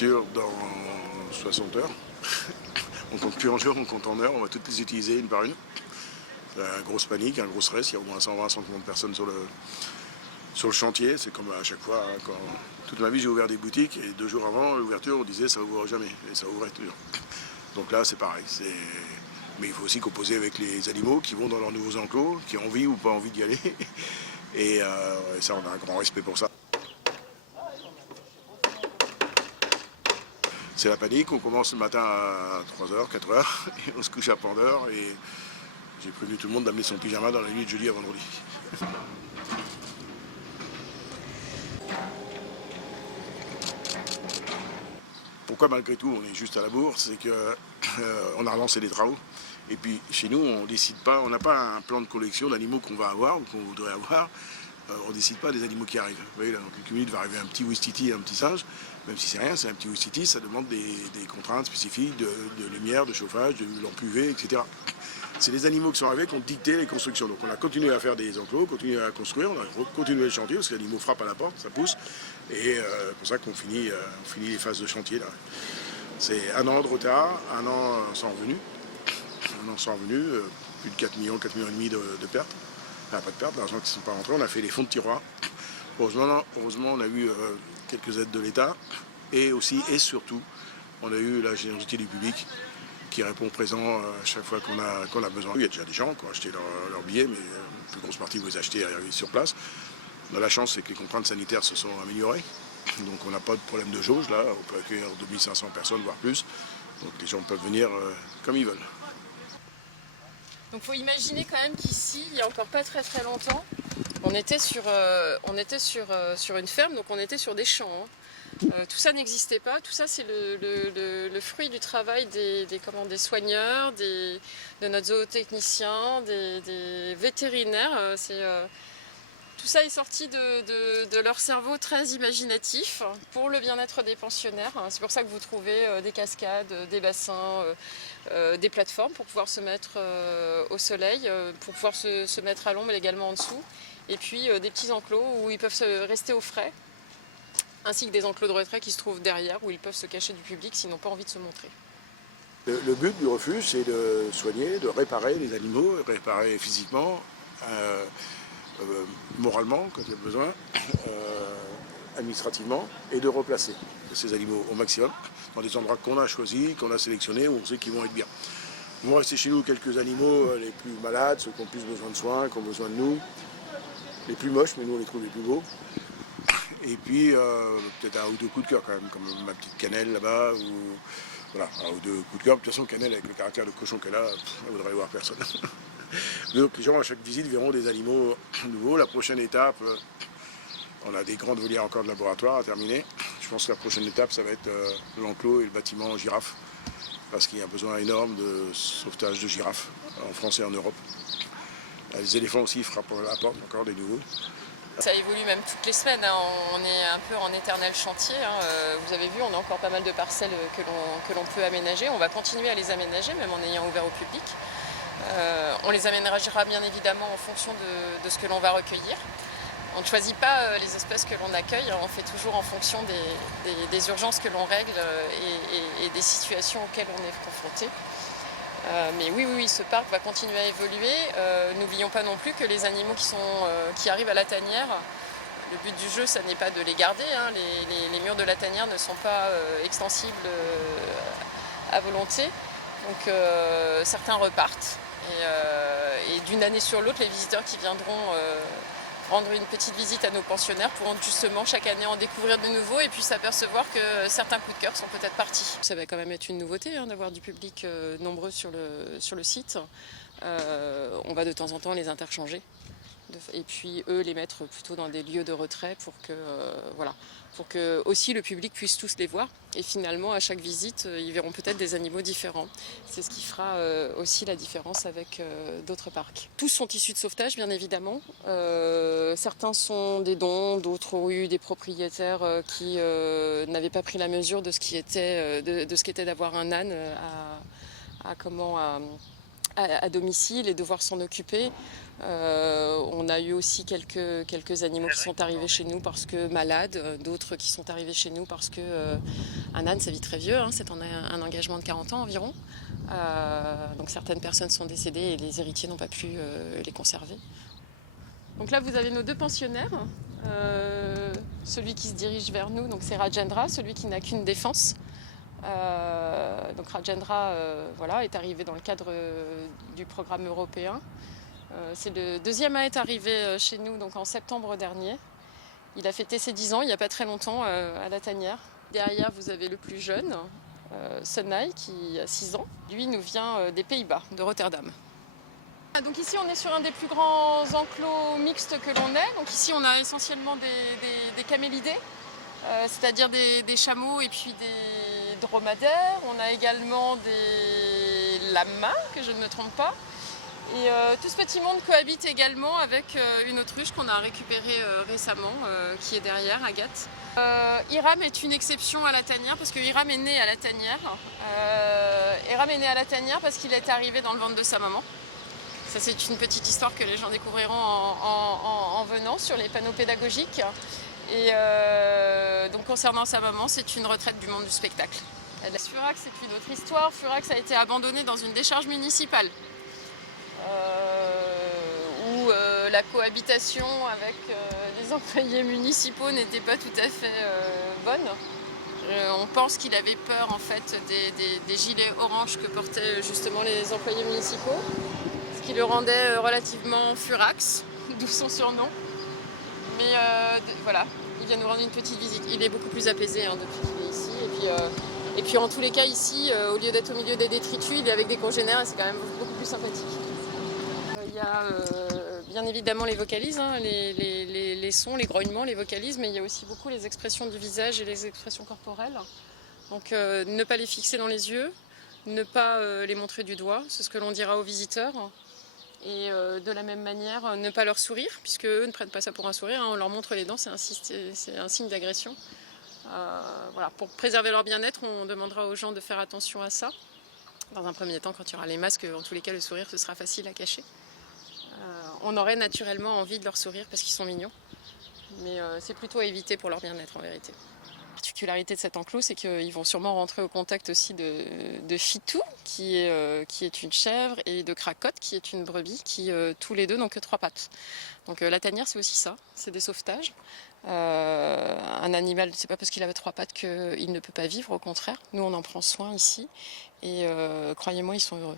ouverture dans 60 heures. On compte plus en jours, on compte en heures, on va toutes les utiliser une par une. Grosse panique, un gros stress, il y a au moins 120-130 personnes sur le chantier. C'est comme à chaque fois, hein, toute ma vie j'ai ouvert des boutiques et 2 jours avant l'ouverture on disait ça ouvre jamais et ça ouvrait toujours. Donc là c'est pareil, mais il faut aussi composer avec les animaux qui vont dans leurs nouveaux enclos, qui ont envie ou pas envie d'y aller. Et ça on a un grand respect pour ça. C'est la panique, on commence le matin à 3h, 4h et on se couche à Pandore et j'ai prévenu tout le monde d'amener son pyjama dans la nuit de jeudi à vendredi. Pourquoi malgré tout on est juste à la bourre, c'est qu'on a relancé les travaux. Et puis chez nous on décide pas, on n'a pas un plan de collection d'animaux qu'on va avoir ou qu'on voudrait avoir. On ne décide pas des animaux qui arrivent. Vous voyez là, dans quelques minutes va arriver un petit ouistiti et un petit singe. Même si c'est rien, c'est un petit ouistiti, ça demande des contraintes spécifiques de lumière, de chauffage, de lampe UV, etc. C'est les animaux qui sont arrivés qui ont dicté les constructions. Donc on a continué à faire des enclos, continué à construire, on a continué le chantier parce que les animaux frappent à la porte, ça pousse. Et c'est pour ça qu'on finit les phases de chantier là. C'est 1 an de retard, 1 an sans revenu. 1 an sans revenu, plus de 4 millions, 4 millions et demi de pertes. Pas de pertes, l'argent qui ne sont pas rentrés, on a fait les fonds de tiroir. Heureusement on a eu quelques aides de l'État et aussi et surtout on a eu la générosité du public qui répond présent à chaque fois qu'on a besoin. Il y a déjà des gens qui ont acheté leur billet, mais la plus grosse partie vous les achetez sur place. On a la chance, c'est que les contraintes sanitaires se sont améliorées, donc on n'a pas de problème de jauge là, on peut accueillir 2500 personnes voire plus, donc les gens peuvent venir comme ils veulent. Donc il faut imaginer quand même qu'ici, il n'y a encore pas très très longtemps, on était sur une ferme, donc on était sur des champs. Tout ça n'existait pas, tout ça c'est le fruit du travail des soigneurs, de notre zootechnicien, des vétérinaires. Tout ça est sorti de leur cerveau très imaginatif pour le bien-être des pensionnaires. C'est pour ça que vous trouvez des cascades, des bassins, des plateformes pour pouvoir se mettre au soleil, pour pouvoir se mettre à l'ombre, mais également en dessous. Et puis des petits enclos où ils peuvent rester au frais, ainsi que des enclos de retrait qui se trouvent derrière, où ils peuvent se cacher du public s'ils n'ont pas envie de se montrer. Le but du refuge, c'est de soigner, de réparer les animaux, réparer physiquement, moralement quand il y a besoin, administrativement, et de replacer ces animaux au maximum dans des endroits qu'on a choisis, qu'on a sélectionnés, où on sait qu'ils vont être bien. Vont rester chez nous quelques animaux les plus malades, ceux qui ont plus besoin de soins, qui ont besoin de nous, les plus moches, mais nous on les trouve les plus beaux. Et puis peut-être 1 ou 2 coups de cœur quand même, comme ma petite Cannelle là-bas, ou voilà, 1 ou 2 coups de cœur. De toute façon, Cannelle avec le caractère de cochon qu'elle a, elle voudrait voir personne. Donc les gens à chaque visite verront des animaux nouveaux. La prochaine étape, on a des grandes volières encore de laboratoire à terminer. Je pense que la prochaine étape, ça va être l'enclos et le bâtiment en girafe, parce qu'il y a un besoin énorme de sauvetage de girafes en France et en Europe. Les éléphants aussi frappent à la porte, encore des nouveaux. Ça évolue même toutes les semaines, hein. On est un peu en éternel chantier, hein. Vous avez vu, on a encore pas mal de parcelles que l'on peut aménager. On va continuer à les aménager, même en ayant ouvert au public. On les aménagera bien évidemment en fonction de ce que l'on va recueillir. On ne choisit pas les espèces que l'on accueille, on fait toujours en fonction des urgences que l'on règle et des situations auxquelles on est confronté. Mais oui, ce parc va continuer à évoluer. N'oublions pas non plus que les animaux qui arrivent à la tanière, le but du jeu, ça n'est pas de les garder, hein. Les murs de la tanière ne sont pas extensibles à volonté. Donc certains repartent. Et d'une année sur l'autre, les visiteurs qui viendront rendre une petite visite à nos pensionnaires pourront justement chaque année en découvrir de nouveaux et puis s'apercevoir que certains coups de cœur sont peut-être partis. Ça va quand même être une nouveauté, hein, d'avoir du public nombreux sur le site. On va de temps en temps les interchanger et puis eux les mettre plutôt dans des lieux de retrait pour que aussi le public puisse tous les voir. Et finalement, à chaque visite, ils verront peut-être des animaux différents. C'est ce qui fera aussi la différence avec d'autres parcs. Tous sont issus de sauvetage, bien évidemment. Certains sont des dons, d'autres ont eu des propriétaires qui n'avaient pas pris la mesure de ce qu'était d'avoir un âne à domicile et devoir s'en occuper. On a eu aussi quelques animaux qui sont arrivés chez nous parce que malades, d'autres qui sont arrivés chez nous parce que un âne, ça vit très vieux, hein, c'est un engagement de 40 ans environ. Donc certaines personnes sont décédées et les héritiers n'ont pas pu les conserver. Donc là, vous avez nos deux pensionnaires. Celui qui se dirige vers nous, donc c'est Rajendra, celui qui n'a qu'une défense. Donc Rajendra voilà, est arrivé dans le cadre du programme européen. C'est le deuxième à être arrivé chez nous donc en septembre dernier. Il a fêté ses 10 ans il n'y a pas très longtemps à la tanière. Derrière, vous avez le plus jeune, Sonai, qui a 6 ans. Lui nous vient des Pays-Bas, de Rotterdam. Donc ici on est sur un des plus grands enclos mixtes que l'on ait. Donc ici on a essentiellement des camélidés, c'est-à-dire des chameaux et puis des dromadaires. On a également des lamas, que je ne me trompe pas. Et tout ce petit monde cohabite également avec une autruche qu'on a récupérée récemment, qui est derrière, Agathe. Hiram est une exception à la tanière parce que Hiram est né à la tanière. Hiram est né à la tanière parce qu'il est arrivé dans le ventre de sa maman. Ça, c'est une petite histoire que les gens découvriront en venant sur les panneaux pédagogiques. Et donc concernant sa maman, c'est une retraite du monde du spectacle. Furax, c'est une autre histoire. Furax a été abandonné dans une décharge municipale où la cohabitation avec les employés municipaux n'était pas tout à fait bonne. On pense qu'il avait peur en fait des gilets oranges que portaient justement les employés municipaux, ce qui le rendait relativement furax, d'où son surnom. Mais voilà, il vient nous rendre une petite visite. Il est beaucoup plus apaisé hein, depuis qu'il est ici. Et puis en tous les cas ici, au lieu d'être au milieu des détritus, il est avec des congénères et c'est quand même beaucoup plus sympathique. Il y a bien évidemment les vocalises, hein, les sons, les grognements, les vocalises, mais il y a aussi beaucoup les expressions du visage et les expressions corporelles. Donc ne pas les fixer dans les yeux, ne pas les montrer du doigt, c'est ce que l'on dira aux visiteurs. Et de la même manière, ne pas leur sourire, puisque eux ne prennent pas ça pour un sourire, hein, on leur montre les dents, c'est un signe d'agression. Voilà, pour préserver leur bien-être, on demandera aux gens de faire attention à ça. Dans un premier temps, quand il y aura les masques, en tous les cas, le sourire, ce sera facile à cacher. On aurait naturellement envie de leur sourire parce qu'ils sont mignons, mais c'est plutôt à éviter pour leur bien-être en vérité. La particularité de cet enclos, c'est qu'ils vont sûrement rentrer au contact aussi de Fitou, qui est une chèvre, et de Cracotte, qui est une brebis, qui tous les deux n'ont que 3 pattes. Donc la tanière, c'est aussi ça, c'est des sauvetages. Un animal, c'est pas parce qu'il avait 3 pattes qu'il ne peut pas vivre, au contraire. Nous, on en prend soin ici, et croyez-moi, ils sont heureux.